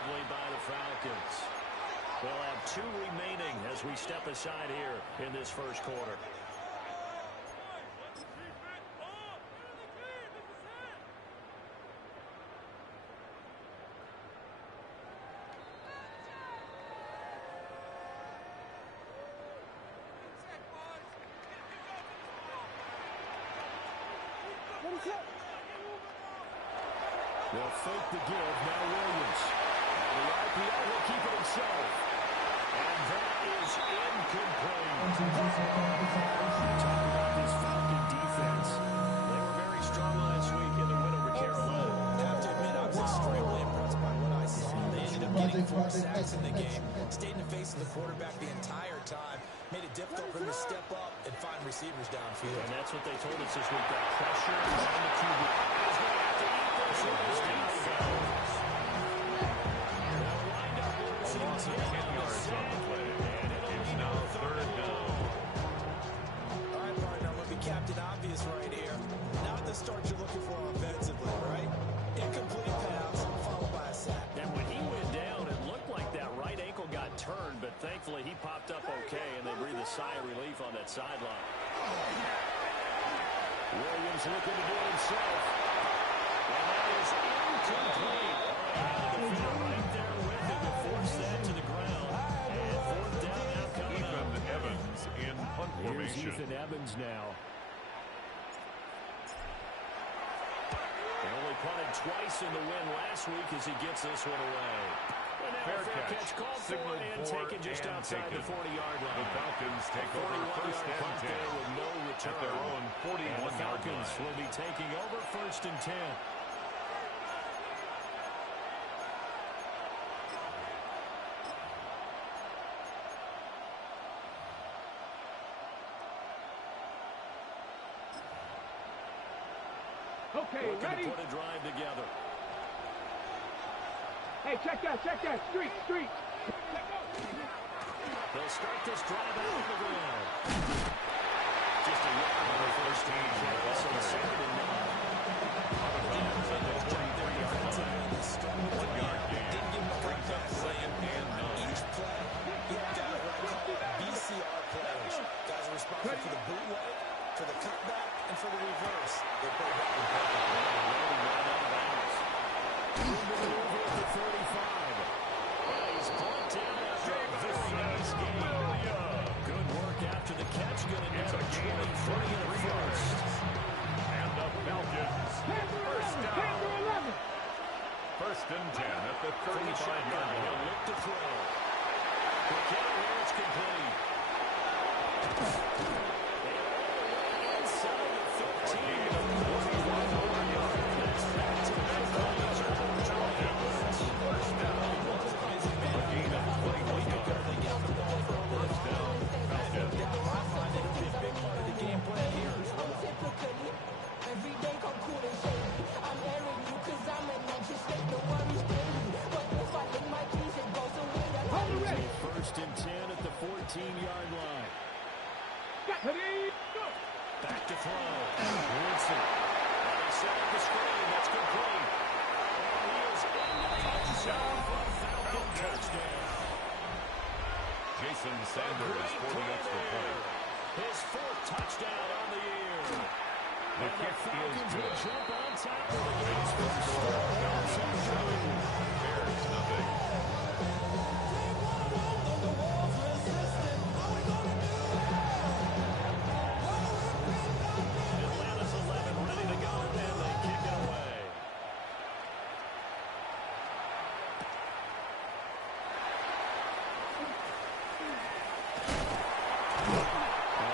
defensively by the Falcons. They'll have 2 remaining as we step aside here in this first quarter. They'll fake the give. Now Williams. The RPO will keep it himself. And that is incomplete. Talk about this Falcon defense. They were very strong last week in the win over Carolina. I have to admit, I was extremely impressed by what I saw. They ended up getting 4 sacks in the game. Stayed in the face of the quarterback the entire time. Made it difficult for him to step up and find receivers downfield. And that's what they told us this week. That pressure on the QB. He's going to have to eat this one. Down he goes. They'll wind up losing loss of 10 yards on the play. And it's now 3rd down. All right, partner, I'm going to be Captain Obvious right here. Now the start you're looking for offensively, right? Incomplete pass followed by a sack. And when he went down, it looked like that right ankle got turned, but thankfully he popped up okay, and they breathed a sigh of relief on that sideline. Williams looking to do it himself. And that is incomplete. Right there with him to force that to the ground. And 4th down now coming up. Ethan Evans in punt Here's formation. Ethan Evans now. They only punted twice in the win last week as he gets this one away. And now Fair a fair catch. catch called for Signaled and for taken just and outside taken. the 40-yard line. The Falcons take over 1st and 10 with no return. at their own 41-yard The Falcons line. will be taking over 1st and 10. Okay, Looking ready? to put a drive together. Hey, check that, street. They'll start this drive out of the ground. Just a yard on the first team. So 2nd and 9. 1-yard gain. Brings up 2nd and 9. Each play, you have got what I call BCR players. Guys are responsible for the bootleg, for the cutback, and for the reverse. They play back and forth. Over at the 35. He's brought down after a very nice game. Good work after the catch. Going to get a 20-30 first. And the Falcons. First down. 1st and 10 at the 35-yard He'll line. look to throw. The count here is complete. Inside the 15. That's back to the Falcons. First down. A gain of 21 yards. First down. Falcons. Every day come cool and shady. I'm airing you cause I'm an anxious state. No worries daily. But if I lick my keys, it goes away. That's 1st and 10 at the 14-yard line. Ready? Go! Back to throw. Woodson. And they set up the screen. That's complete. And he is into the end zone for a Falcon touchdown. Jason Sanders for the extra point. His 4th touchdown on the year. The And kick the Falcons is will good. jump on top of the game's first Score. score. Bears nothing. Atlanta's 11 ready to go, and they kick it away.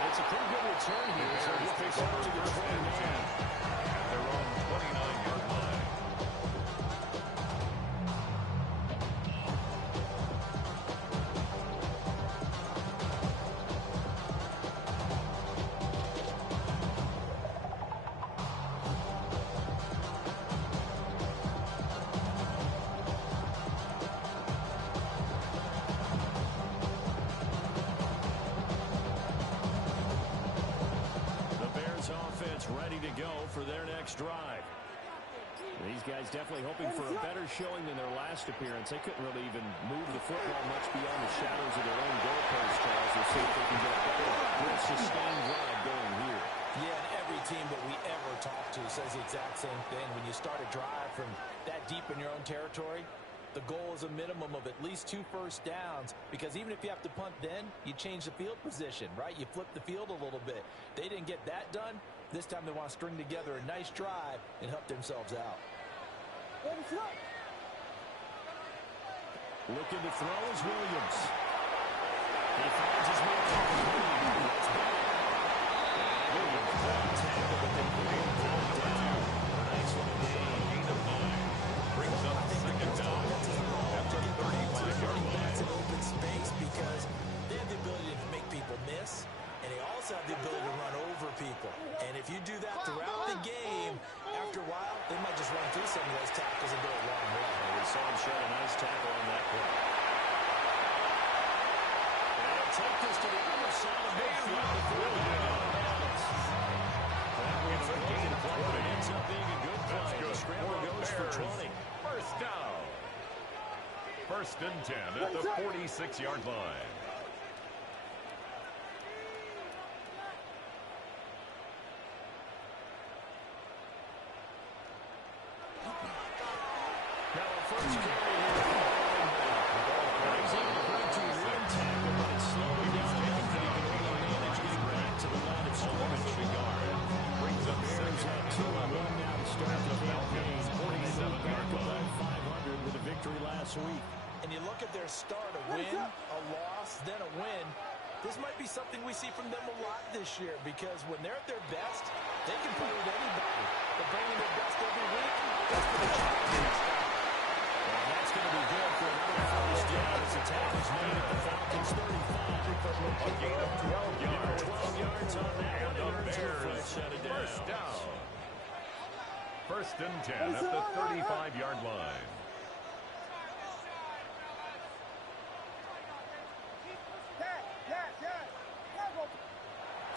It's a pretty good return here, so he'll pick up to the 20. At their own 29-yard line. The Bears offense ready to go for their next drive. These guys definitely hoping for a better showing than their last appearance. They couldn't really even move the football much beyond the shadows of their own goalpost, Charles. We'll see if they can get a better, more sustained drive going here. Yeah, and every team that we ever talk to says the exact same thing. When you start a drive from that deep in your own territory, the goal is a minimum of at least 2 first downs, because even if you have to punt then, you change the field position, right? You flip the field a little bit. They didn't get that done. This time they want to string together a nice drive and help themselves out. Looking to throw is Williams. He finds his way off the field. That's back. Williams got tackled, but then pulled down. Nice little gain of 9. Brings up second down. That's a 35-yard line. An open space because they have the ability to make people miss, and they also have the ability to run over people. And if you do that throughout the game, after a while, they might just run through some of those tackles and go a long way. We saw him shot a nice tackle on that play. And he'll take this to the other side of midfield before he gets out of bounds. That one's a gain of play, but it ends up being a good play. The scramble goes for 20. First down. First and 10 at the 46-yard line. Now a first carry here. He's able to bring to one tackle, but it's slowly down enough that he can only manage getting back to the line of scrimmage. Brings up Bears second at 2-1 now to start the campaign. 47-yard line. 500 with a victory last week. And you look at their start, a win, a loss, then a win. This might be something we see from them a lot this year, because when they're at their best, they can play with anybody. But bringing their best every week, that's been a challenge. And that's going to be good for another first down as the tackle's made at the Falcons' 35. A gain of 12 yards. 12 yards on that And one. the Bears Shut it down. first down. First and 10 at the 35-yard line.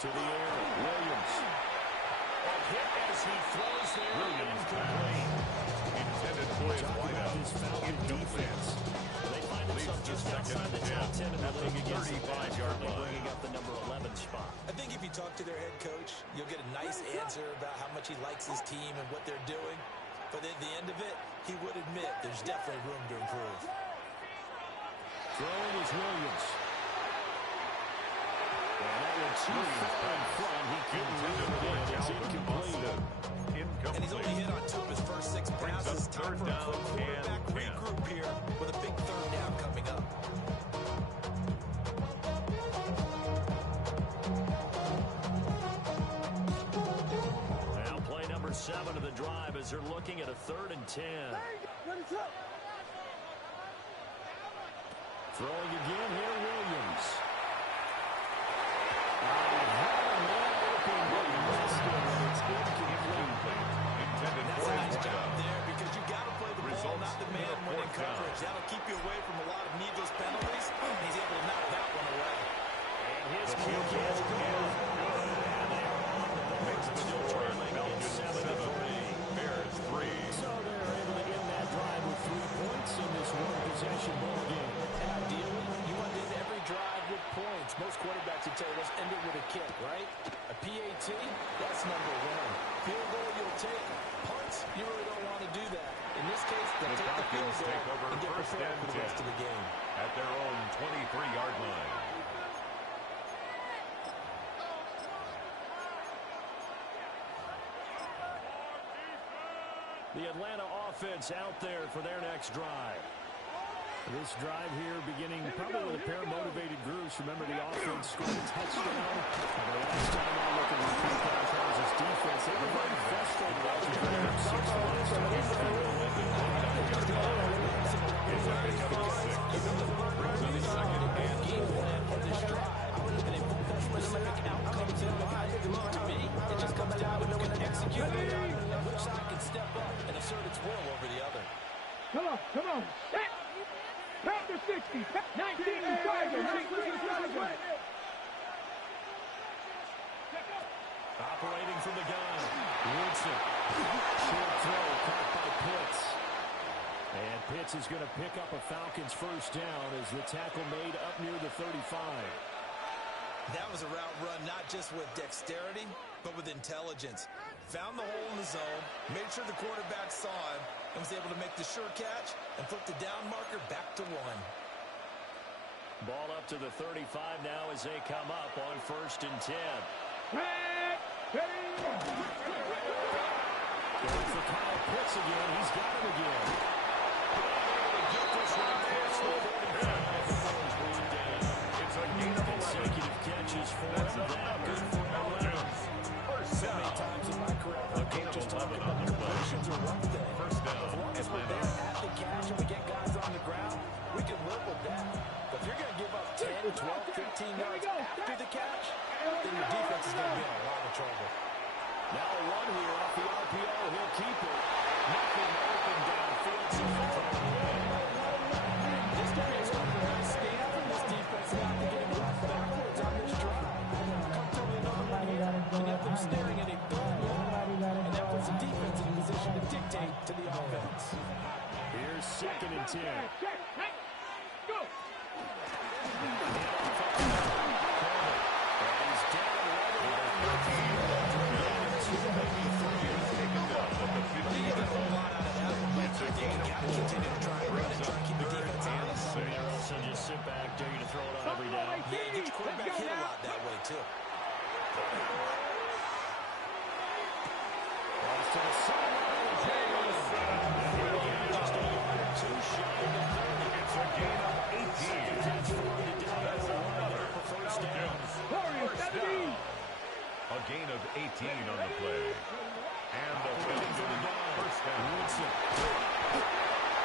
To the air, Williams. A hit as he throws there. Williams Incomplete. intended for his Talk about this Falcon defense. They find themselves just outside the top 10 in the league against the 35-yard line. bringing up the number 11 spot. I think if you talk to their head coach, you'll get a nice answer about how much he likes his team and what they're doing. But at the end of it, he would admit there's definitely room to improve. Throwing is Williams. And that one too far in front. He couldn't reel it in. It's incomplete. And he's only hit on 2 of his first 6 passes. Time for a quick quarterback regroup here with a big third down coming up. Now play number 7 of the drive as they're looking at a 3rd and 10. Throwing again here, Williams. That's a nice job there, because you got to play the ball, not the man when in coverage. That'll keep you away from a lot of needless penalties. He's able to knock that one away. And his kick is good. Makes the score Falcons 7, Bears 3. So they're able to end that drive with 3 points in this one-possession ball game. Ideally, you want to end every drive with points. Most quarterbacks would tell you, let's end it with a kick, right? A PAT, that's number 1. Field goal you'll take. Punts, you really don't want to do that. In this case, they'll take the field Falcons take goal over and get first prepared and for the rest 10 of the game. at their own 23-yard line. The Atlanta offense out there for their next drive. This drive here beginning probably with a pair of motivated groups. Remember, the offense scored a touchdown. And the last time I look at the Charles' defense, they were very frustrated after bringing up 6 the last time. Brings up second and Game plan for this drive. And a specific outcomes in mind. To me, it just comes down to who can execute it, which side can step up and assert its will over the other. Come on. Set. Count to 60. 19 Tiger. Operating from the gun. Woodson. Short throw caught by Pitts. And Pitts is going to pick up a Falcons first down as the tackle made up near the 35. That was a route run not just with dexterity, but with intelligence. Found the hole in the zone, made sure the quarterback saw him, and was able to make the sure catch and flip the down marker back to 1. Ball up to the 35 now as they come up on 1st and 10. Going for Kyle Pitts again. He's got him again. Get this one across the 45. It's a gain of 11. Consecutive catches for him. That good for 11. So many times in my career, the coach is talking about completions or one thing. First down. As long as we're there at the catch and we get guys on the ground, we can work with that. But if you're going to give up 10, 12, 15 yards after the catch, then your defense is going to be in a lot of trouble. Now a run here off the RPO. He'll keep it. Nothing open downfield. This guy is going to stand from this defense now to get rushed backwards on this drive. Come to me another one here, and have them staring at a third and that puts the defense in a position to dictate to the offense. Here's 2nd and 10. Go. Just sit back, dare you to throw it on every down. Yeah, you get your quarterback hit a lot that way, too. Balls to the sideline. Just a yard or two shy of the 30. It's a gain of 18. Catch for him today. For first down. First down. A gain of 18 on the play. And a first down. Woodson.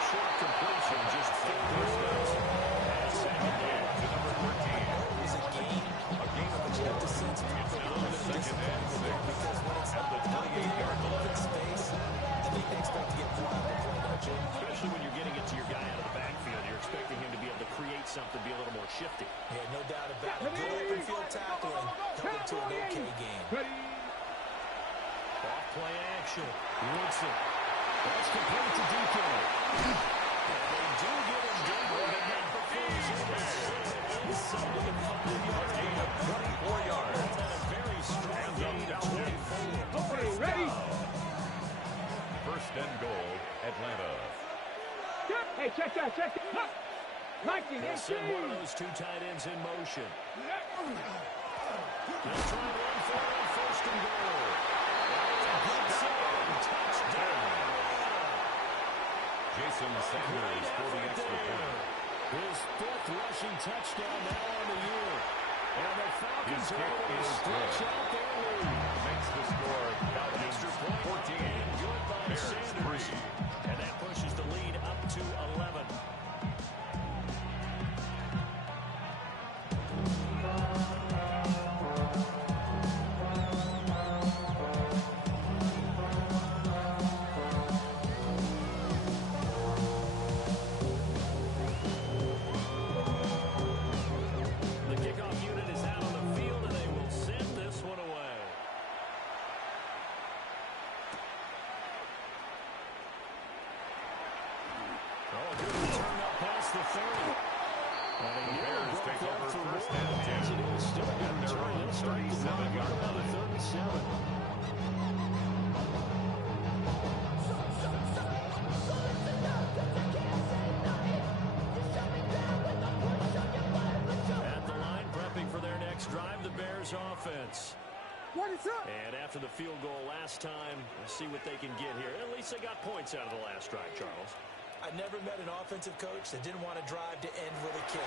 Short completion, just 4 yards. Second down to number 13. It was a gain of you have to sense It's now the second and 6. because when it's At the 28-yard open line. space, I think they expect to get more out of the play, don't you? Especially when you're getting it to your guy out of the backfield. You're expecting him to be able to create something, be a little more shifty. Yeah, no doubt about it. Good open field tackling held it to an okay game. Off play action. Woodson. That's complete to DK. And they do get him down, but not before he's inside the 5-yard Gain of 24 yards. That's a very strong gain of 24. Okay, ready? First and goal, Atlanta. Hey, check that. Liking They'll it. send one of those 2 tight ends in motion. They'll try to run for it on 1st and goal. Good save. Touchdown. Jason Sanders for the extra point. His 5th rushing touchdown now on the year. And the Falcons His are kick able to is stretch good. out their lead. Makes the score Falcons 14. Good by Bears Sanders. 3. And that pushes the lead up to 11. The kickoff unit is out on the field, and they will send this one away. Oh, good return up past the 30. And a Bears take over for first more and 10. as it is still a good At their return. own They'll start the drive 37-yard up on the line. 37. At the line, prepping for their next drive, the Bears offense. What is up? And after the field goal last time, we'll see what they can get here. At least they got points out of the last drive, Charles. I never met an offensive coach that didn't want to drive to end with a kick.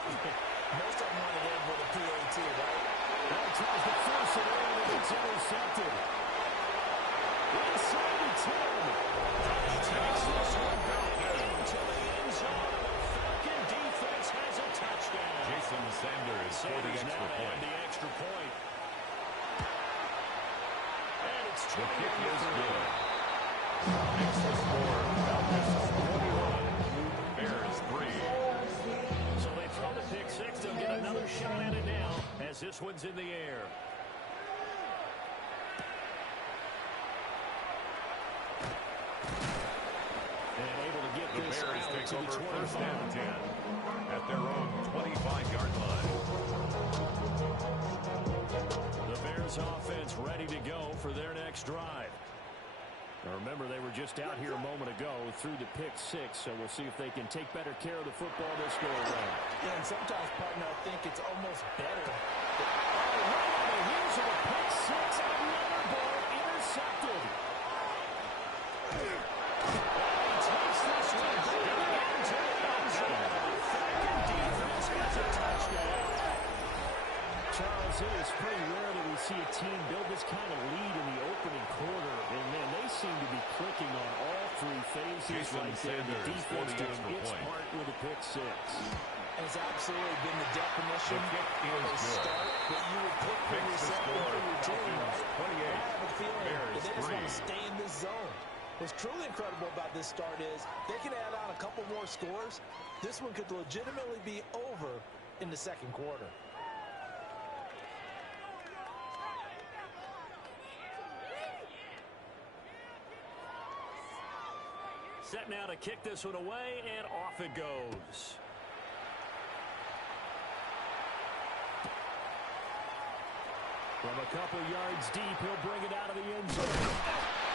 Most of them want to end with a PAT, right? Now he tries to force it in, and it's intercepted. Inside the 10. He takes this one back into the end zone. The Falcon defense has a touchdown. Jason Sanders for the extra point. The extra point. And it's The kick 20 is good. Makes the score Falcons 21. Bears 3. So they throw the pick six. They'll get another shot at it now as this one's in the air. The this Bears out take to the over 25. first and 10 at their own 25-yard line. The Bears offense ready to go for their next drive. Now remember, they were just out here a moment ago through the pick six, so we'll see if they can take better care of the football this go around. Yeah, and sometimes, partner, I think it's almost better. Right on the heels of a pick six, another ball intercepted. He takes this one back into the end zone. Falcon defense has a touchdown. Charles, it is pretty rare that we see a team build this kind of lead in the opening quarter, and man, they seem to be clicking on all three phases right there. The defense doing its part with a pick six. It's absolutely been the definition of a start that you would pick for yourself and for your team, right? I have a feeling that they just want to stay in this zone. What's truly incredible about this start is they can add on a couple more scores. This one could legitimately be over in the second quarter. Set now to kick this one away, and off it goes. From a couple yards deep, he'll bring it out of the end zone.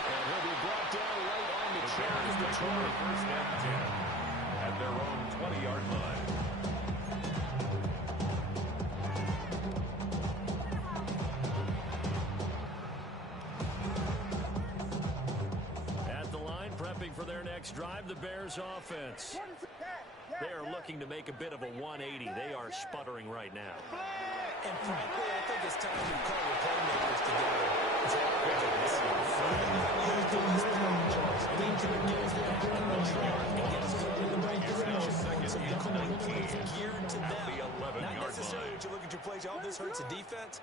And he'll be brought down right on the charge. The first and 10 at their own 20-yard line. At the line, prepping for their next drive, the Bears offense. They are looking to make a bit of a 180. They are sputtering right now. And frankly, I think it's time to call your playmakers together. Geared to them. Not necessarily what you look at your plays. Oh, this hurts the defense.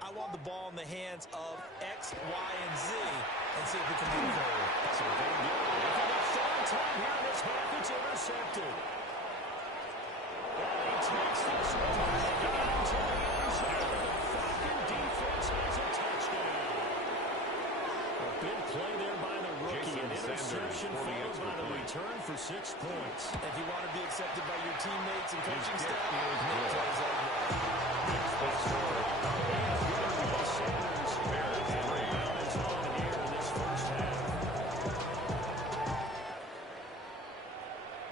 I want the ball in the hands of X, Y, and Z and see if we can move forward. So they get it. If they get short time here in this half, it's intercepted. He takes this one back into the end zone. The Falcon defense has a touchdown. A big play there by the rookie. An interception followed by the return for 6 points. If you want to be accepted by your teammates and coaching staff, make plays like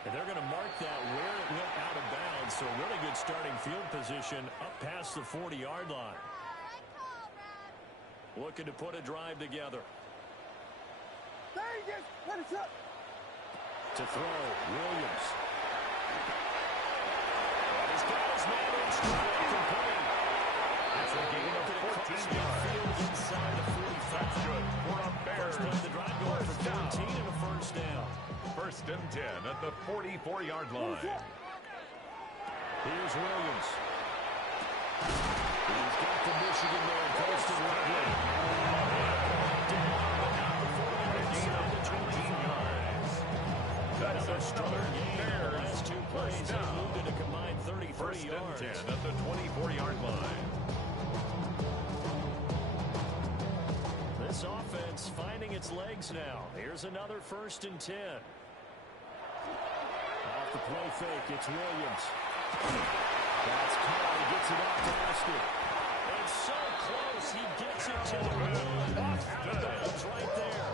And they're going to mark that where it went out of bounds. So really good starting field position up past the 40-yard line. Looking to put a drive together. To throw, Williams. He's got his man in stride, complete. It's a gain of 14 yards. Inside the 45. That's good for a Bears. First play of the drive going for 14 and a first down. First and 10 at the 44-yard line. Here's Williams. He's got the Michigan man posted right away. That's a Strong game. Bears. Last 2 plays have moved it a combined 33 First yards. and 10 at the 24-yard line. This offense finding its legs now. Here's another first and 10. Off the play fake, it's Williams. That's Carr. He gets it off to Austin. It's so close. He gets it to the rim. Off the bounds right there.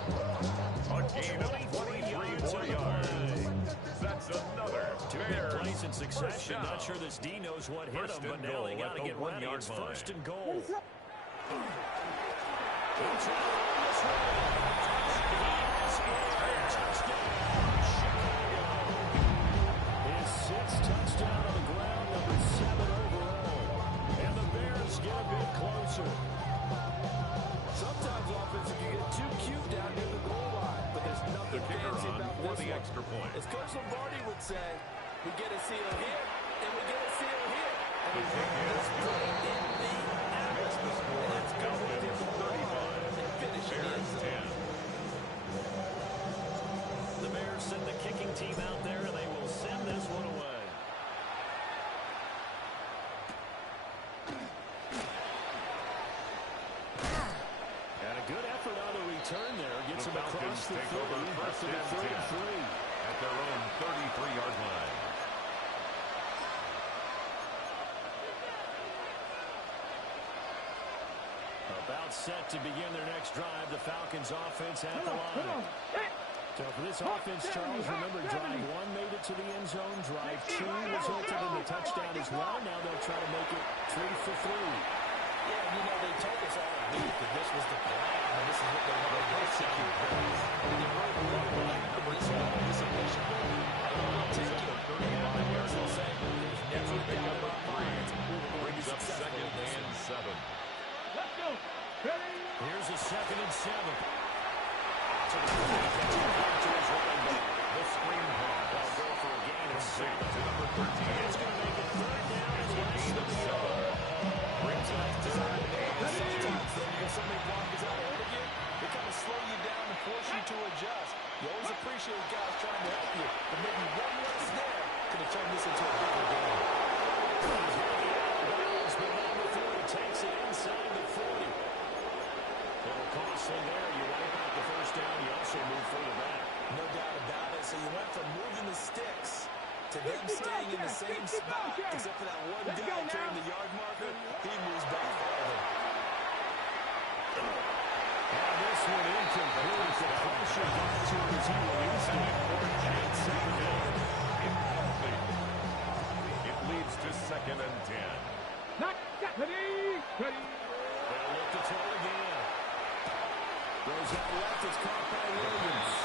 A gain of 23 more yards. That's another 2 big plays in succession. Not sure this D knows what hit him, but now they got to get ready. It's first and goal. His 6th touchdown on the ground, number 7 overall. And the Bears get a bit closer. sometimes offense can get too cute down near the goal line, but there's nothing fancy about for this the one. extra point. As Coach Lombardi would say, we get a seal here, and we get a seal here. And we put this play in the average. Makes the score And let's go with the 35. and finish in the end Bears zone. 10. The Bears send the kicking team out there, and they will send this one away. And a good effort on the return there. Gets him across the 30 to the 33. At at their own 33-yard line. About set to begin their next drive, the Falcons offense at the line. So for this offense, Charles, remember, drive 1 made it to the end zone. Drive 2 resulted in the touchdown as well. Now they'll try to make it 3 for 3. Yeah, you know, they told us all week that this was the plan, and this is what they want to execute. And they really believe in it. This initiative, I'll take it. And here's the same. There's never a doubt in our minds. Brings up 2nd and 7. Let's go. Ready? Here's a 2nd and 7. To the to his running back. The screen pass. They'll go for a gain of 6. To number 13. It's going to make it 3rd down and It's a less gain than of 7. Brings up 3rd and 7. Then you get so many blockers out ahead of you, they kind of slow you down and force you to adjust. You always appreciate guys trying to help you, but maybe one less there could have turned this into a bigger game. But now before he takes it inside the 40. Little costly there. You wipe out the 1st down. You also move further back. No doubt about it. So you went from moving the sticks to them staying in the same spot, except for that one guy carrying the yard marker. He moves back farther. Now this one incomplete. The pressure got to him as he released it. Incomplete. It leads to 2nd and 10. Not ready. Ready. They'll look to throw again. Goes out left. It's caught by Williams.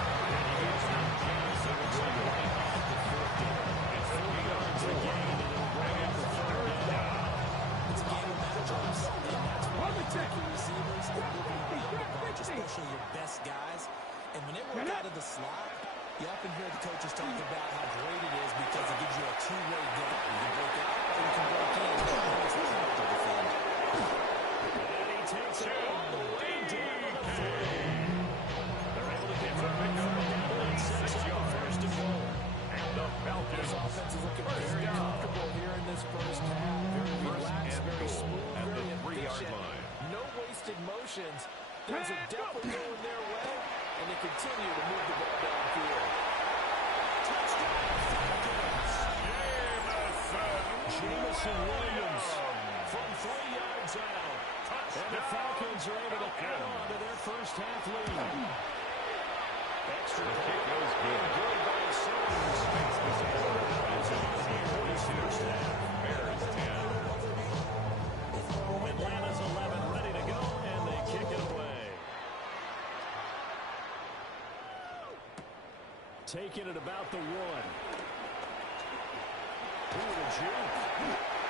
And he gets no chance. It looks like right off the 50. It's 4 yards a gain, and it'll bring up the 3rd down. It's a game of matchups, and that's why you take your receivers and moving around the bunch, especially your best guys. And when they work out of the slot, you often hear the coaches talk about how great it is because it gives you a two-way gap. You can break out or you can break in. It's hard to defend. And he takes it all the way down to the 40. They're able to get from and sets up the 1st and goal. And the Falcons. This offense is looking very comfortable here in this 1st half. Very relaxed, very smooth, at the very 3-yard efficient. line. No wasted motions. Things are definitely going their way, and they continue to move the ball downfield. Touchdown, Falcons! Jamison Williams from 3 yards out. And the Falcons are able to add on to their 1st half lead. Extra kick goes good. Good by Sanders. Bears 10. Atlanta's 11 ready to go, and they kick it away. Taking it about the 1. Ooh, the juke.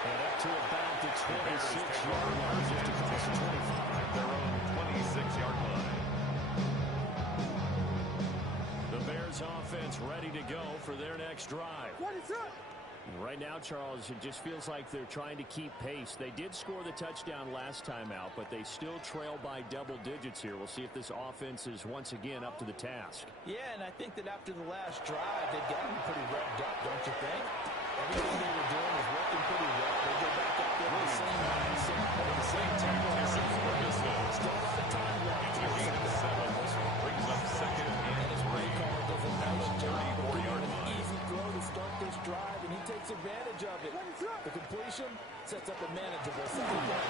And up to about the 26-yard line, just across the 25. Their own 26-yard line. The Bears offense ready to go for their next drive. What is up? Right now, Charles, it just feels like they're trying to keep pace. They did score the touchdown last time out, but they still trail by double digits here. We'll see if this offense is once again up to the task. Yeah, and I think that after the last drive, they've gotten pretty revved up, don't you think? Everything they were doing was working pretty well. They go back out there with the same mindset, the same tempo, the same focus. Still a lot of time left. It's a gain of 7. Brings up 2nd and 3. Does a nice job of 34-yard giving an line. easy throw to start this drive, and he takes advantage of it. The completion sets up a manageable 2nd down.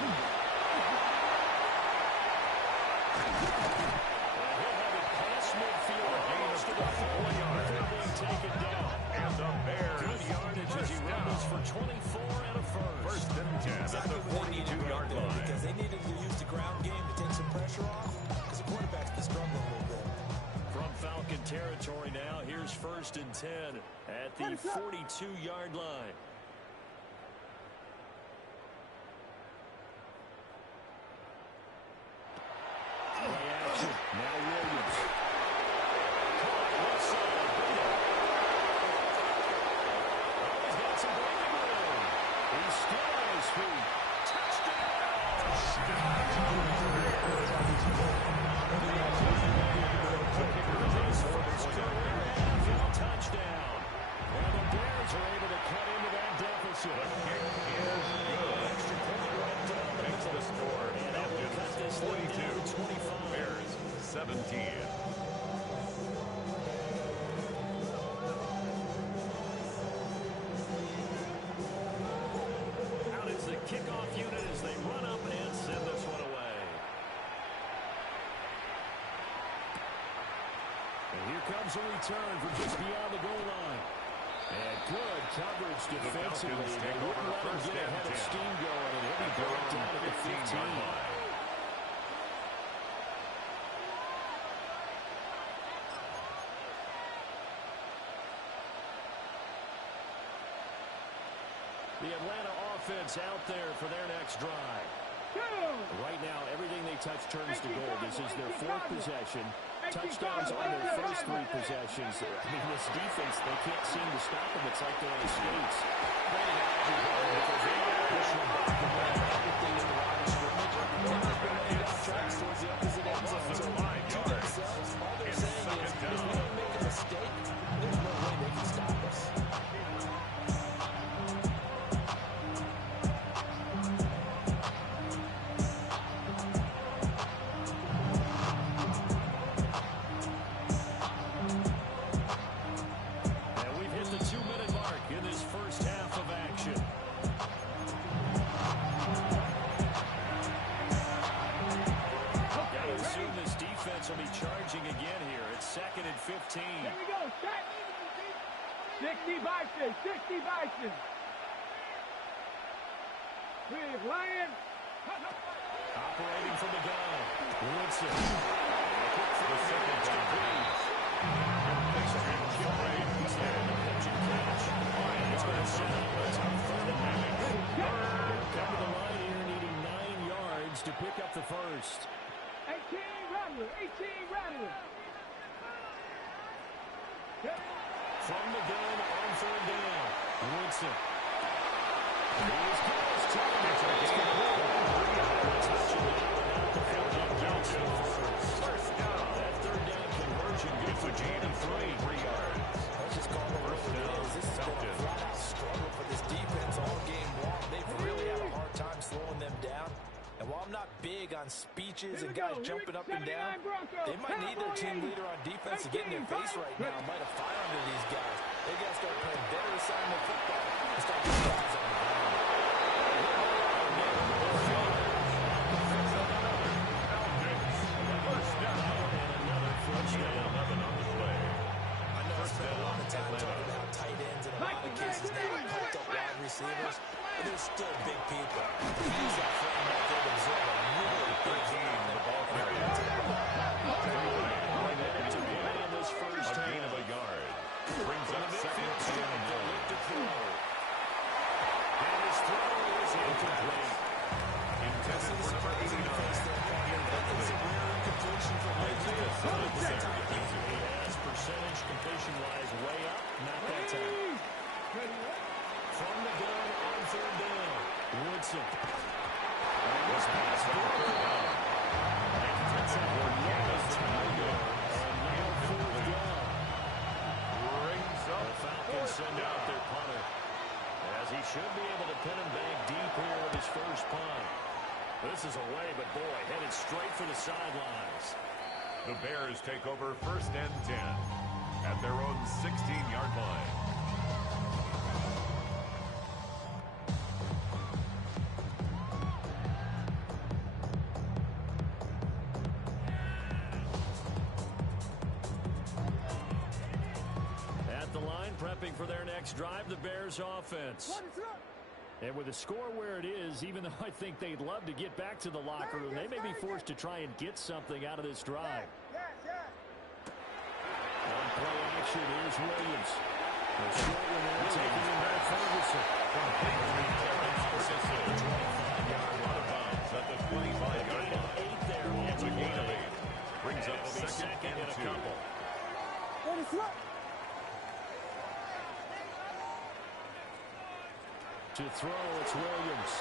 He'll have it past midfield. Gain of 4 yards. Being taken down. And the Bears. Good yardage as he runs for 24 and a 1st. 1st and 10 at the 42-yard line. Because they needed to use the ground game to take some pressure off, because the quarterback's been struggling a little bit. From Falcon territory now, here's 1st and 10 at the 42-yard line. Play action. Now Williams. Left side. He's got some breathing room. He's still on his feet. Touchdown. And the Bears are able to cut into that deficit. The kick is good. Extra point right down the Makes the score. And that will cut this thing 42. down to 25. Bears 17. And here comes a return from just beyond the goal line. And good coverage defensively. They wouldn't let him get ahead of steam going, and he'll be brought down at the 15. The Atlanta offense out there for their next drive. Right now, everything they touch turns to gold. This is their fourth possession. Touchdowns on their first three possessions. I mean, this defense, they can't seem to stop them. It's like they're on skates. Great analogy, Brian, because they are pushing them back and running everything in the line of scrimmage. They're not going to lay down tracks towards the opposite end zone. So to themselves, all they're saying is, if we don't make a mistake, there's no way they can stop us. Will be charging again here. It's 2nd and 15. Here we go. Set. 60 Bison. 60 Bison. With Lion. Operating from the gun. Woodson. The second complete. It's going to set up a tough third down. Come to the line here, needing 9 yards to pick up the first. 18 Rattler. 18 Rattler. From the gun on third down. Woodson. Here's Carl's time. First down. That third down conversion good for 23 yards. Let's just call it what it is. This has been a flat-out struggle for this defense all game long. They've really had a hard time slowing them down. And while I'm not big on speeches and guys jumping up and down, they might need their team leader on defense to get in their face right now and light a fire under these guys. They got to start playing better assignment football and start getting guys on the ground. First down. Another first down. 11 on the play. I know I spent a lot of time talking about tight ends and a lot of cases now like pumped up wide receivers, but they're still big people. Use that frame right there to absorb a really big team. The ball carrier. To be on this first A gain of a yard. Brings up 2nd and 9. And his throw is incomplete. Intended for number 89. That is a rare incompletion for Isaiah Simmons there. He has percentage completion-wise way up. Not that time. From the gun on third down. Woodson. And this pass broken down. That's a Cornelius Tiger. And now fourth down. Brings up The Falcons send out their punter, as he should be able to pin him back deep here with his first punt. This is away, but boy, headed straight for the sidelines. The Bears take over 1st and 10 at their own 16-yard line. At the line, prepping for their next drive, the Bears offense. And with the score where it is, even though I think they'd love to get back to the locker room, they may be forced to try and get something out of this drive. On play action, here's Williams. The short one there, taking him back Ferguson. Ferguson, 25-yard out of bounds at the 25-yard line. 8 there. It's a gain of 8. Brings up 2nd and 2. To throw, it's Williams.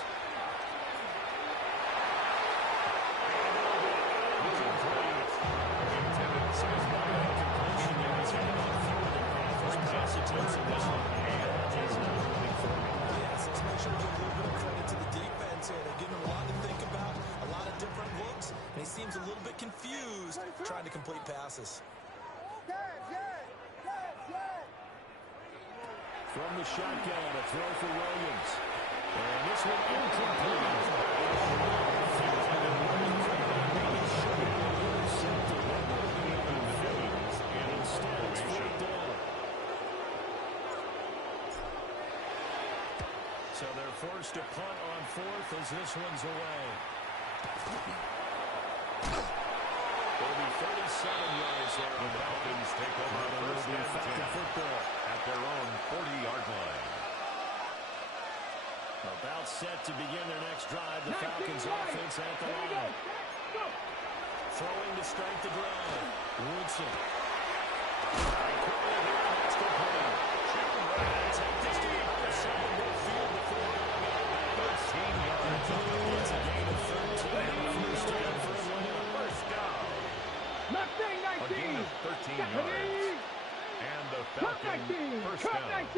Yes, let's make sure we give a little bit of credit to the defense here. They're giving him a lot to think about, a lot of different looks, and he seems a little bit confused trying to complete passes. From the shotgun, a throw for Williams. And this one incomplete. So they're forced to punt on fourth as this one's away. It'll be 37 yards there. The Falcons take over first and 10 football at their own 40-yard line. About set to begin their next drive. The Falcons offense at the line. Throwing to start the drive. Woodson. That's complete. Take this to the other side of midfield before going out. 13 yards. It's a gain of 13. First down for Atlanta. First down. A gain of 13 yards. And the Falcons first down.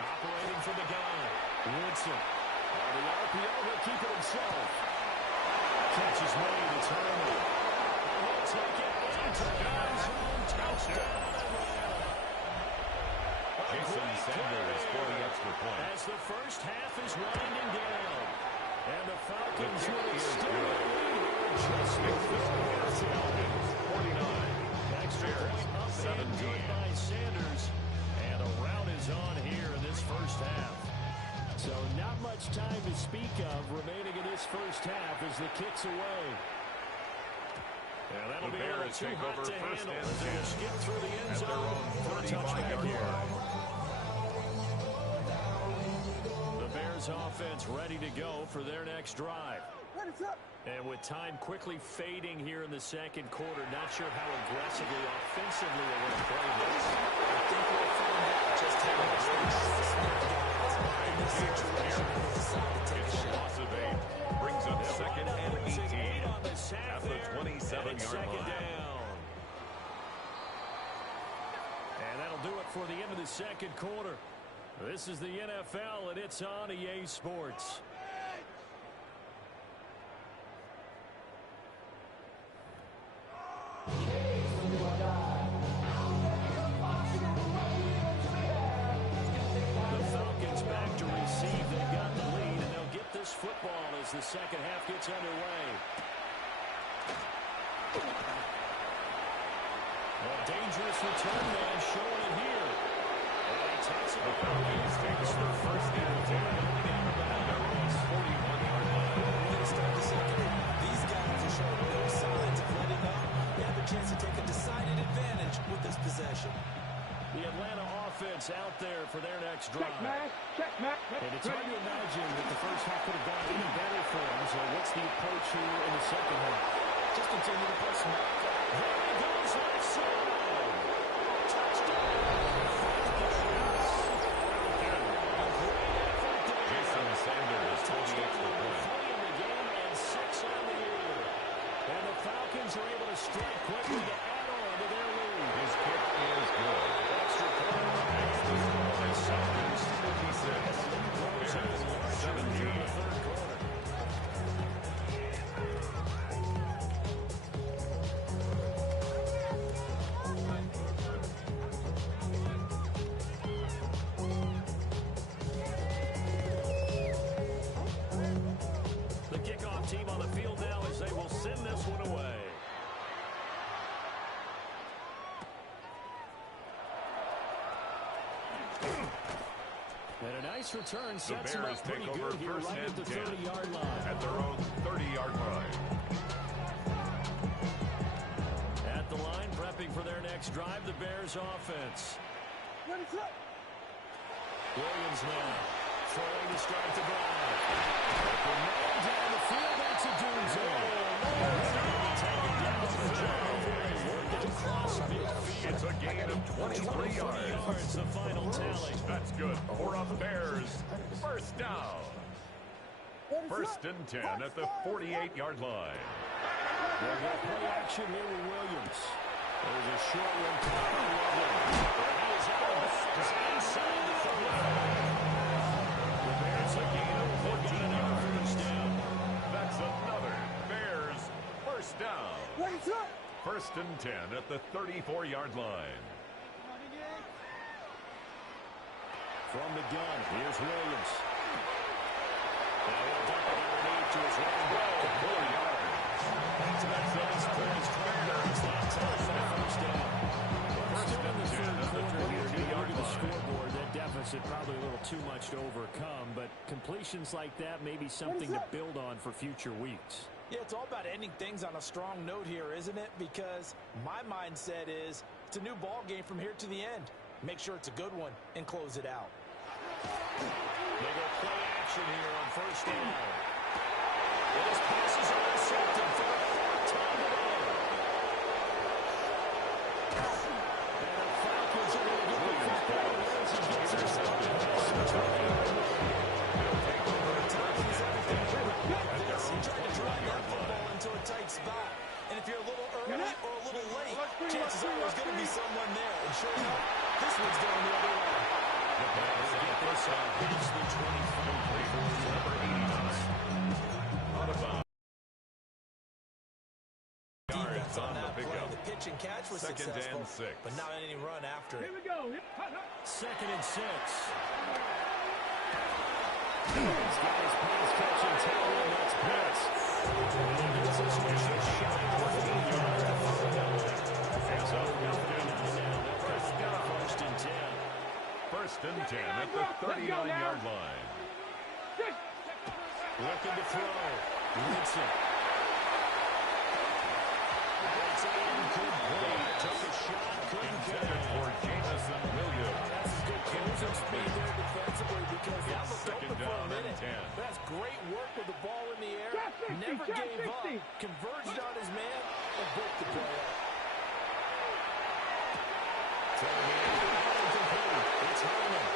Operating from the gun. Woodson. On the RPO, he'll keep it himself. Catch is made. It's Herman. He'll take it into the end zone. Touchdown, Atlanta. Jason Sanders for the extra point. As the first half is winding down. And the Falcons will extend the lead just before 49. extra point up 17. and good by Sanders. And a rout is on here in this first half. So not much time to speak of remaining in this first half as the kick's away. And that'll The be Bears too take hot over to first handle and as they 10 skip through the end at their zone own for a 35-yard touchback here. line. The Bears offense ready to go for their next drive. And with time quickly fading here in the second quarter, not sure how aggressively, offensively they want to play this. I think we'll find out just how much they trust their guys in this situation and decide to take a It's a shot. loss of 8. Brings up second and 18 on the sack at the there, 27-yard and second line. down. And that'll do it for the end of the second quarter. This is the NFL, and it's on EA Sports. The Falcons back to receive. They've got the lead, and they'll get this football as the second half gets underway. A dangerous return man showing it here. And he takes it out. He's takes the first down. We're going to start the second half. These guys are showing no signs of letting up. They have a chance to take a decided advantage with this possession. The Atlanta offense out there for their next drive. And it's hard to imagine that the first half could have gone any better for them. So what's the approach here in the second half? Just continue to press them. There he goes, left side. Touchdown. Jason Sanders for the extra point. 3 in the game and 6 on the year. And the Falcons are able to strike quickly to add on to their lead. His kick is good. Extra point. Sanders 56. Bears 17. Third quarter. The kickoff team on the field now as they will send this one away. And a nice return The sets him Bears up pretty take over good here first right at and the 10 30-yard line. at their own 30-yard line. At the line, prepping for their next drive, the Bears offense. Williams now throwing to start the drive. The man down the field, that's a doozy. Taken down for John. Working across midfield. It's a gain of 23 yards. The final tally. That's good for a Bears first down. First and 10 at the 48-yard line. They'll get play action here with Williams. There's a short one caught by Loveland. He is out. Just inside the 35. The Bears a gain of 14 yards. First down. That's another Bears first down. First and 10 at the 34-yard line. From the gun, here's Williams. Now he'll dump it underneath to his running back. 4 yards. That's a nice play. Bears that time for the first down. Still in the third quarter here. Look at the scoreboard. That deficit makes it probably a little too much to overcome, but completions like that may be something to build on for future weeks. Yeah, it's all about ending things on a strong note here, isn't it? Because my mindset is it's a new ball game from here to the end. Make sure it's a good one and close it out. They go play action here on first down. His passes are intercepted for the fourth time today. And the Falcons are going to get the football as he gets intercepted. He tried to drive that football into a tight spot. And if you're a little early or a little late, chances are there's going to be someone there. And sure enough, this one's going the other way. The Bears get this out past the 25. Number 80. Out of bounds. Defense on that play. Pickup. The pitch and catch was Second successful, and 6. but not any run after it. Here we go. Second and 6. He's got his pass catching talent. Let's pass. He gets this one just shy of 8 yards to follow. Hands up, Falcon. First and 10. First and 10 at the 39-yard line. Looking to throw. Woodson. It's incomplete. Took a shot. Couldn't get Intended it. for Jamison Williams. That's good closing speed there defensively because that looked Second open for a down and minute. 10. That's great work with the ball in the air. Shot 60, Never shot gave up. 60. Converged on his man and broke the play up. It's Herman.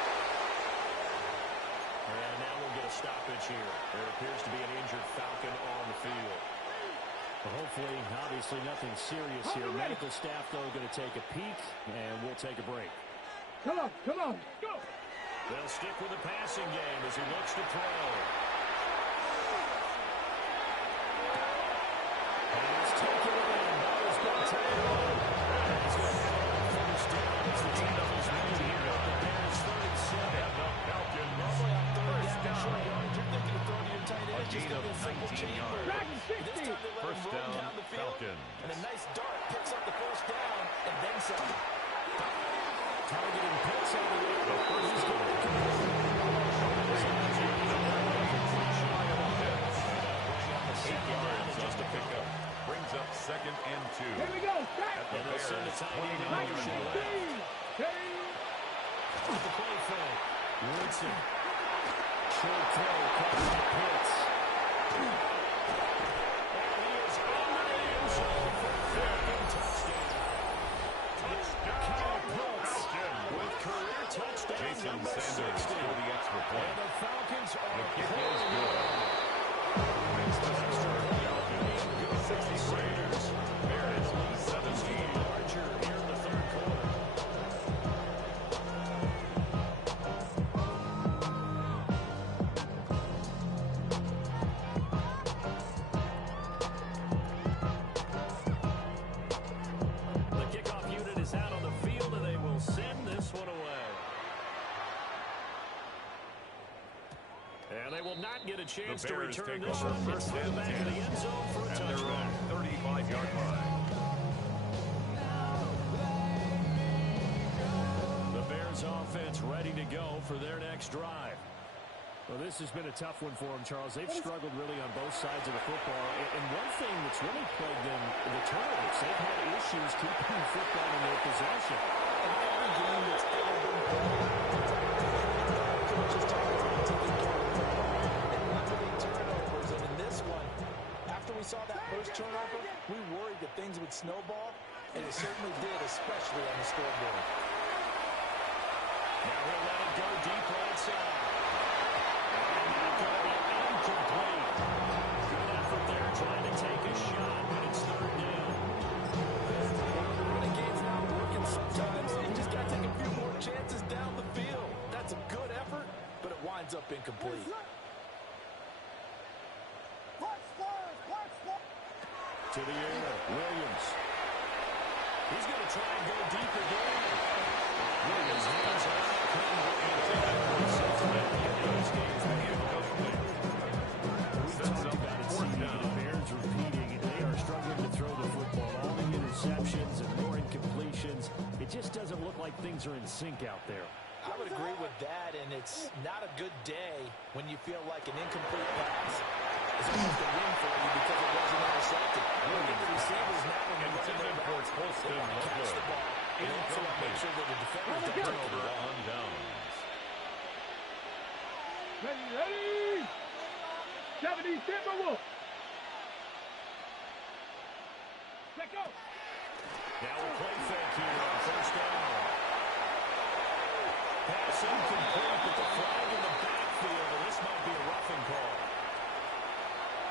And now we'll get a stoppage here. There appears to be an injured Falcon on the field. Well, hopefully, obviously, nothing serious here. Medical staff, though, going to take a peek, and we'll take a break. Come on, go. They'll stick with the passing game as he looks to throw. And he's taken it in. Ball's been taken on. He's going to have a first down as the tackle is made here at the Bears 37. And the Falcons. Normally on third First down, short down. yardage, you're thinking of throwing to your tight end. A Just gain of gonna be a simple 19 chain yards. move. Dragon This 60. time they let First him roll down, down the field. Falcons. And a nice dart picks up the first down and then some. Targeting Pitts on the way. The first He's going to down. Just a pickup. Brings up second and 2. Here we go. Set. At the And they'll send a Bears' tight end 29 in. yard line. With the play fake. Woodson. Short throw. Comes to Pitts. And he is under the end zone for a Falcon touchdown. Kyle Pitts with career touchdown Jason number Sanders 60. for the extra And point. the Falcons The are kick is pulling good. it. Makes the extra Falcons 63. Bears lead 17. Larger here in the third quarter. The kickoff unit is out on the field, and they will send this one away. And they will not get a chance The to Bears return take this over one. first It's and the back of the end zone for a At their touchdown. own 35-yard line. The Bears offense ready to go for their next drive. Well, this has been a tough one for them, Charles. They've struggled really on both sides of the football. And one thing that's really plagued them, the turnovers. They've had issues keeping the football in their possession. And every game that's ever been played, coaches talk about taking care of the football and limiting turnovers. And in this one, after we saw that first turnover, we worried that things would snowball, and it certainly did, especially on the scoreboard. Now he'll let it go deep right side. And now going to be incomplete. Good effort there trying to take a shot, but it's third down. The running game's not working sometimes. You just got to take a few more chances down the field. That's a good effort, but it winds up incomplete. To the air, Williams. He's going to try and go deep again. Williams hands it out. Couldn't get it. Those games will be incomplete. We've talked about it, seeing the Bears repeating. They are struggling to throw the football. All the interceptions and more incompletions. It just doesn't look like things are in sync out there. I would agree with that, and it's not a good day when you feel like an incomplete pass is almost a win for you because it wasn't intercepted. Look at the receivers now when you're running their routes. They want to catch the ball. They also want to make sure that the defenders don't turn over on downs. Ready. 70 Timberwolves. Let go. Now a play fake here on first down. Pass incomplete, but the flag in the backfield, and this might be a roughing call.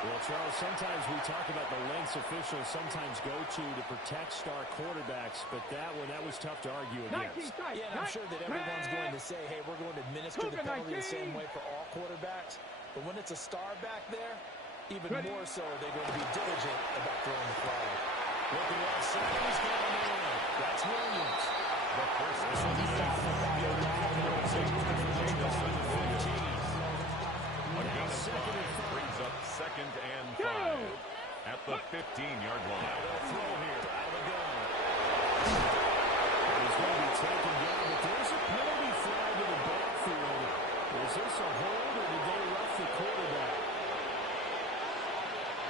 Well, Charles, sometimes we talk about the lengths officials sometimes go to protect star quarterbacks, but that was tough to argue against. Yeah, and I'm sure that everyone's going to say, hey, we're going to administer the penalty the same way for all quarterbacks. But when it's a star back there, even more so are they going to be diligent about throwing the flag. Looking left side, he's got him in. That's Williams. The first is on the 15. A gain of 5 brings up 2nd and 5 at the 15-yard line. They'll throw here out of the gun. He's going to be taken down, but there's a penalty flag in the backfield. Is this a hold, or did they rough the quarterback?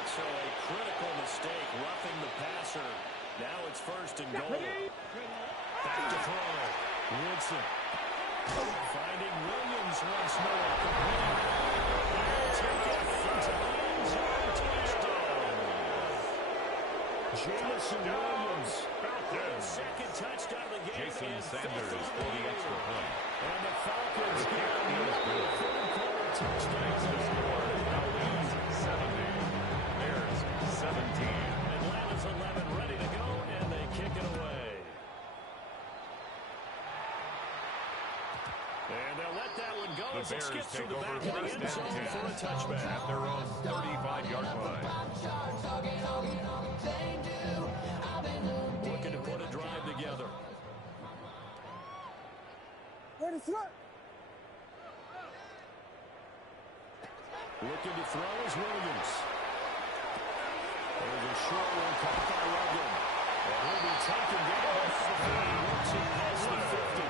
So a critical mistake, roughing the passer. Now it's 1st and goal. Back to throw. Woodson finding Williams once more. Take it into the end zone. Touchdown. Jamison Williams. Second touchdown of the game. Jason Sanders for the extra point. And the Falcons get another third quarter touchdown. Falcons 70. Bears 17. Atlanta's 11 ready to go, and they kick it away. And they'll let that one go as it skips through the back of the end zone for a touchback. At their own 35-yard line. Looking to put a drive together. Ready, throw. Looking to throw is Williams. There's a short one caught by Logan. And he'll be taken down at the 40. Works it past the 50.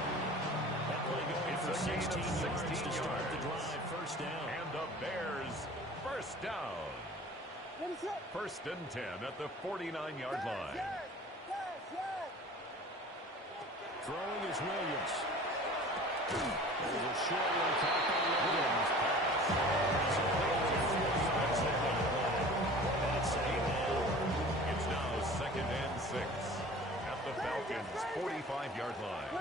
That play going for 16 yards to start the drive. First down. And the Bears first down. First and 10 at the 49-yard line. Throwing is Williams. There's a short one caught by Williams. It's now 2nd and 6 at the Falcons' 45-yard line.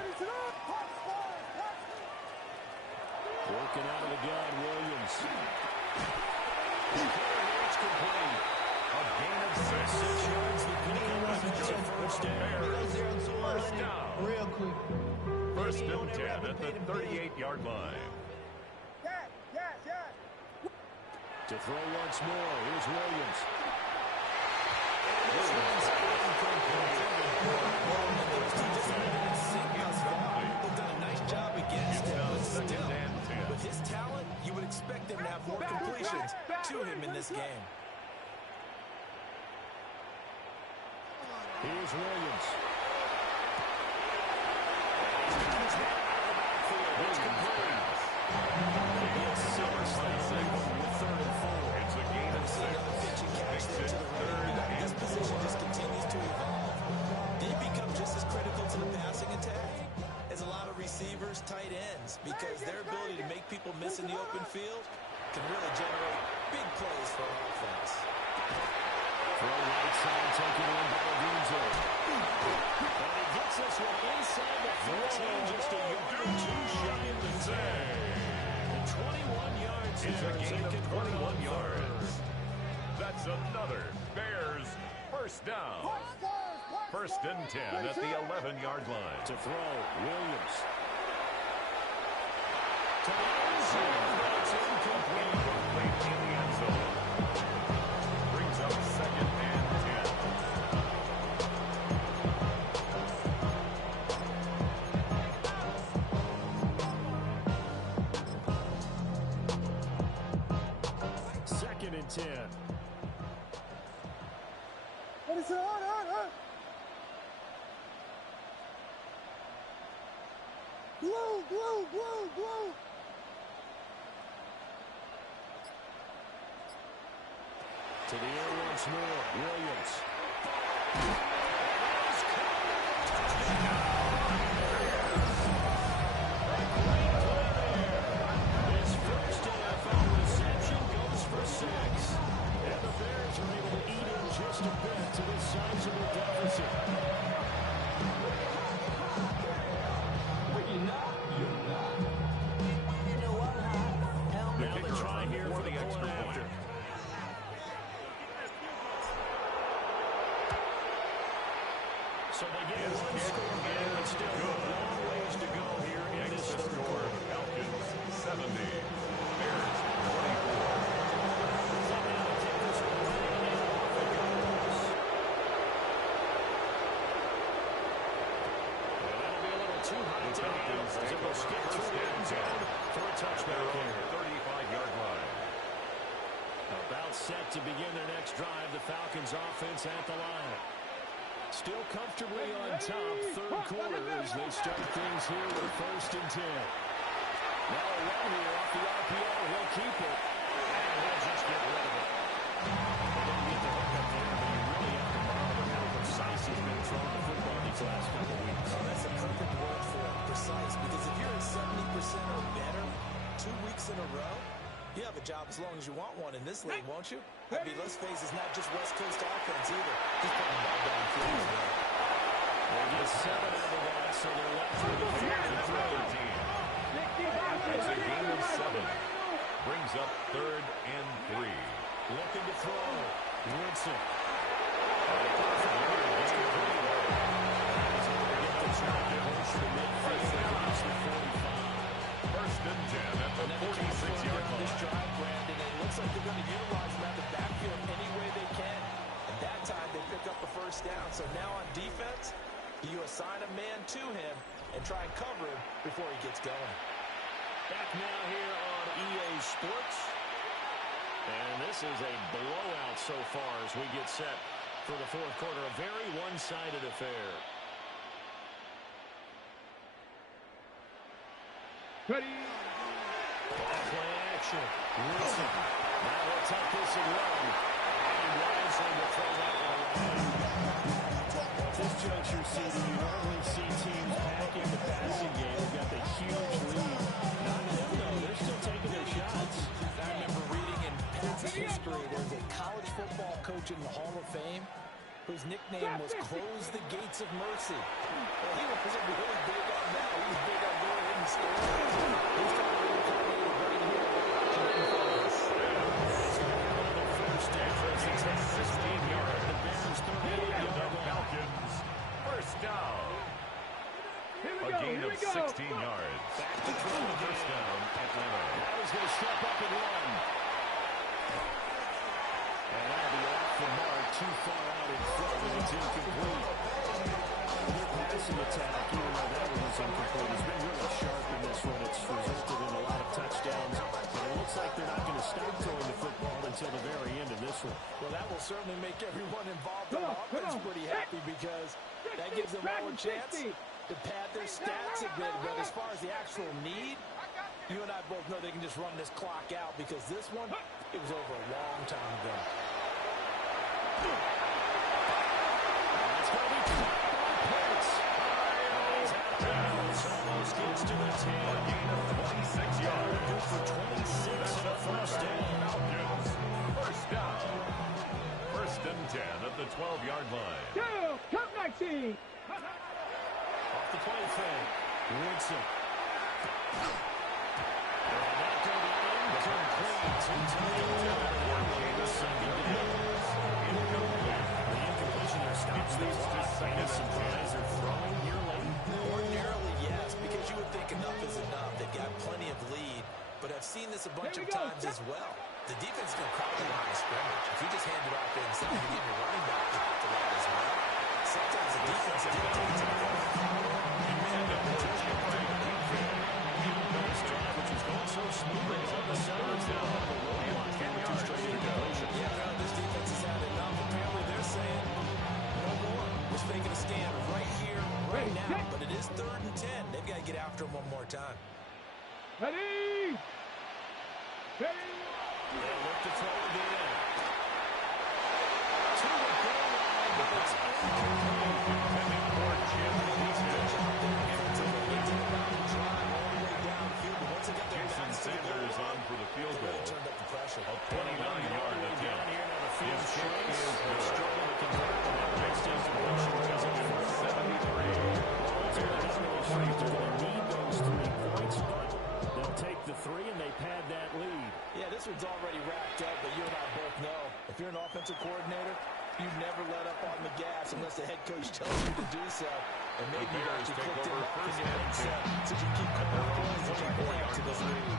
Working out of the gun, Williams. It's complete. A gain of 6. 6 yards, the pick. It's a first down. First down. Real quick. First and 10 at the 38-yard line. To throw once more, here's Williams. They've done a nice job against him, but still, 2nd and 10. with his talent, you would expect him to have more completions to him in this game. Here's Williams. It's complete. It's a gain of 6. Makes it 3rd and This position just continues to evolve. Then it becomes just as critical to the passing attack as a lot of receivers, tight ends, because their ability to make people miss in the open field can really generate big plays for an offense. Throw right side, taken in by Adunzo. And he gets this one inside the 14, just a yard or two shy of the 10. 21 yards. It's a gain of 21 yards. That's another Bears first down. First and 10 at the 11-yard line. To throw, Williams. To the end zone. That's incomplete. Complete in the end zone. Brings up 2nd and 10. 2nd and 10. To the air once more. Williams. His first NFL reception goes for 6. And the Bears are able to eat in just a bit to this sizable deficit. Now they try here for the point after. So they get one score here, but still a long ways to go here in this third quarter. Falcons 70, Bears 24. Too high to handle as it will skip through the end zone for a touchdown here. 35-yard line. About set to begin their next drive. The Falcons offense at the line. Still comfortably on top. Third quarter as they start things here with 1st and 10. Now a run here off the RPO. He'll keep it. And he'll just get rid of it. They didn't get the hook up there, but you really have to monitor how precise he's been throwing the football these last couple of weeks. Oh, that's a perfect word for it, precise. Because if you're at 70% or better 2 weeks in a row, you have a job as long as you want one in this league, won't you? I mean, let's face it, it's not just West Coast offense either. He's putting the ball downfield as well. They get 7 out of that, so they're left with a 3. It's a game of 7. Brings up 3rd and 3. Looking to throw. Woodson. First and 10 at the 46-yard line. This drive, Brandon, and it looks like they're going to utilize him out the backfield any way they can. And that time they pick up a first down. So now on defense, you assign a man to him and try and cover him before he gets going. Back now here on EA Sports. And this is a blowout so far as we get set for the fourth quarter. A very one-sided affair. Ready. Play action. Wilson. Now he'll take this and run. And wisely to throw that one away. At this juncture, CD, you normally see teams packing the passing game. They've got the huge lead. Not them, though. They're still taking their shots. I remember reading in past history, there's a college football coach in the Hall of Fame whose nickname was Close the Gates of Mercy. Well, he wasn't really big on that. He was big on going in and scoring. He's kind of reincarnated right here in front of us. Another first down. It's a 16-yard. The Bears 38-yard Falcons, first down. A gain of 16 yards. Back to throw the First down, Atlanta. Now he's going to step up and run. And that'll be off the mark. Too far out in front, and it's incomplete. Their passing attack, even though that one was incomplete, has been really sharp in this one. It's resulted in a lot of touchdowns. And it looks like they're not going to stop throwing the football until the very end of this one. Well, that will certainly make everyone involved in offense pretty happy because that gives them all a chance to pad their stats a bit. But as far as the actual need, you and I both know they can just run this clock out because this one, it was over a long time ago. That's going to be caught by Pitts. He's out of bounds. Almost gets to the 10. A gain of 26 yards. Good for 26 and a first down. Falcons, first down. First and 10 at the 12-yard line. Come 19. Off the play fake. Woodson. And that could be incomplete. The incompletion there stops the clock. Some guys are throwing here late. Ordinarily, yes, because you would think enough is enough. They've got plenty of lead, but I've seen this a bunch of times as well. The defense is going to crowd the line of scrimmage. If you just hand it off inside, you're getting your running back out the line as well. Sometimes the defense dictates it. This drive, which was going so smoothly, is on the sidelines now. The roadblock here with 2 straight incompletions. Yeah, apparently this defense has had enough. Apparently they're saying, no more. We're taking a stand right here, right Ready, now, set. but it is 3rd and 10. They've got to get after him one more time. Ready. Ready. They'll look to throw again. To the goal line, but it's incomplete. Intended for Jim Leach. Jason Sanders on for the field goal. Turned up the pressure. A 29-yard attempt. Here now the field His kick shrinks. is good. Struggling to convert. Next destination was a 73. Bears going to need those 3 points, but they'll take the 3 and they pad that lead. Yeah, this one's already wrapped up, but you and I both know if you're an offensive coordinator, you never let up on the gas unless the head coach tells you to do so. And maybe The Bears you take clicked over him off first in your and mindset 10. so you keep At their calling own plays to try to add to 24-yard this line. lead.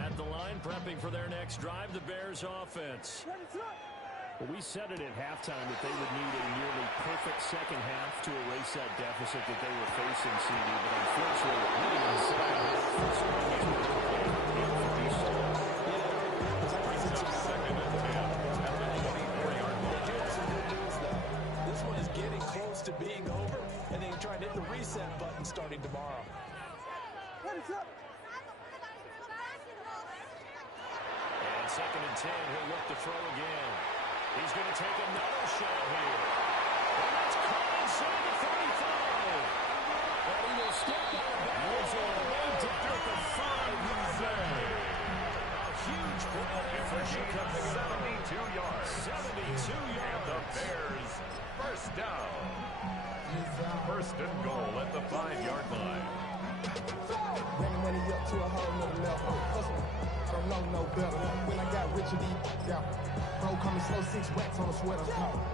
At the line, prepping for their next drive, the Bears offense. Well, we said it at halftime that they would need a nearly perfect second half to erase that deficit that they were facing, CD, but unfortunately, we didn't see that. Brings up 2nd and 10 at the 24-yard line. Here's some good news, though. This one is getting close to being over, and they can try to hit the reset button starting tomorrow. And 2nd and 10, he'll look to throw again. He's going to take another shot here. And that's caught inside the 35. But he will step out of bounds all the way down at the 5-yard line. A huge play for Jacob 72 yards. 72 And the yards. Bears first down. First and goal at the 5-yard line. Ran the money up to a whole nother level. Hustle, I don't know no better. When I got rich, yeah. Bro, coming slow, 6 racks on a sweater.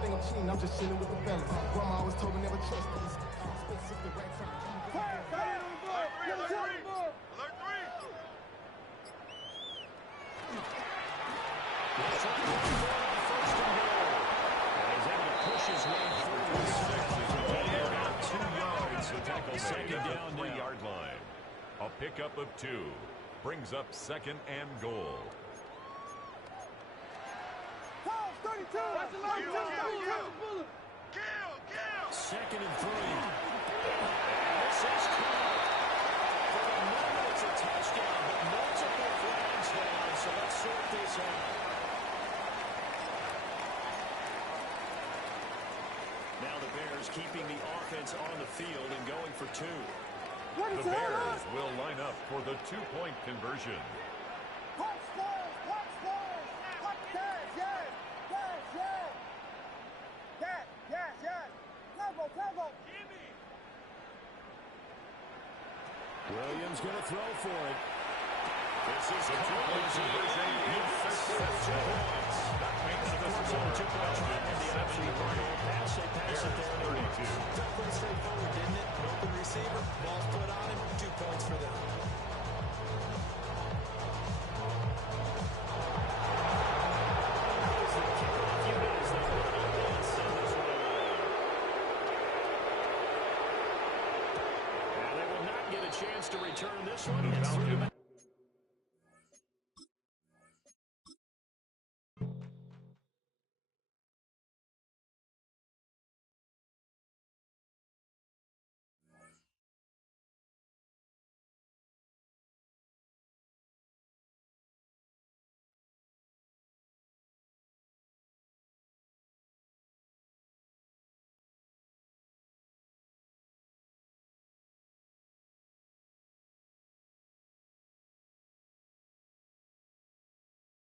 Think I'm cheating, I'm just chilling with the fellas. Grandma always told me never trust these. Spent 60 racks on He's able to push his way forward. About 2 yards to tackle second down now. 3-yard line. A pickup of 2 brings up 2nd and goal. Second and 3. This is caught. For the moment, it's a touchdown, but multiple flags down, so let's sort this out. Now the Bears keeping the offense on the field and going for 2. The Bears will line up for the 2-point conversion. Williams going to throw for it. This is The 2-point conversion is successful. That makes the score 73. Pass it there. 32. Pretty straightforward, didn't it? An open receiver, ball's put on him, 2 points for them. And they will not get a chance to return this one.